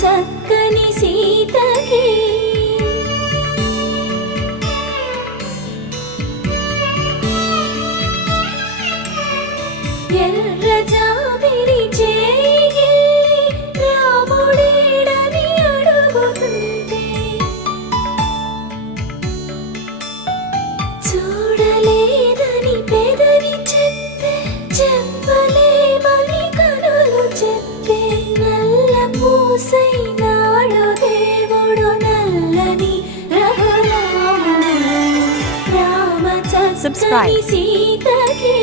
చక్కని సీతకి ఎర్ర జాబిలి చేయి రాముడేడని అడుగుతుంటే చూడలేదని పెదవి చెప్పే చెప్పలేమని కనులు చెప్పే నల్ల పూసైనాడు దేవుడు నల్లని రఘురాముడు రామ చక్కని సీతకి